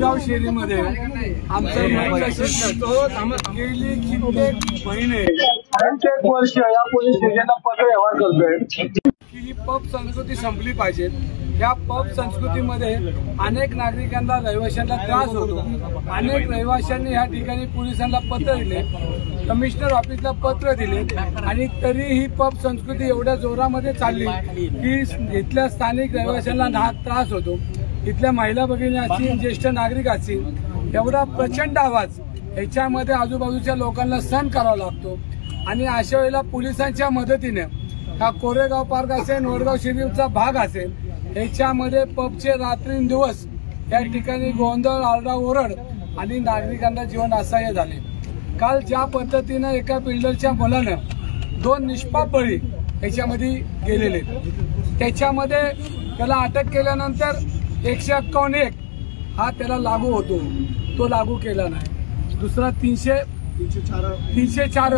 कोरेगाव शेरीमध्ये आमचं गेली कित्येक महिने कित्येक वर्ष या पोलीस स्टेशनला पत्र व्यवहार करतोय की ही पब संस्कृती संपली पाहिजे। या पब संस्कृतीमध्ये अनेक नागरिकांना रहिवाशांना त्रास होतो। अनेक रहिवाशांनी या ठिकाणी पोलिसांना पत्र दिले, कमिशनर ऑफिसला पत्र दिले आणि तरी ही पब संस्कृती एवढ्या जोरामध्ये चालली की इथल्या स्थानिक रहिवाशांना त्रास होतो। इथल्या महिला भगिनी असतील, ज्येष्ठ नागरिक असतील, एवढा प्रचंड आवाज याच्यामध्ये आजूबाजूच्या लोकांना सहन करावा लागतो आणि अशा वेळेला पोलिसांच्या मदतीने हा कोरेगाव पार्क असेल, वडगाव शरीफचा भाग असेल, याच्यामध्ये पबचे रात्रंदिवस या ठिकाणी गोंधळ, आरडाओरड आणि नागरिकांना जीवन असह्य झाले। काल ज्या पद्धतीने एका बिल्डरच्या मुलानं 2 निष्पाप बळी याच्यामध्ये गेलेले, त्याच्यामध्ये त्याला अटक केल्यानंतर 151 हा त्याला लागू होतो, तो लागू केला नाही। दुसरा 304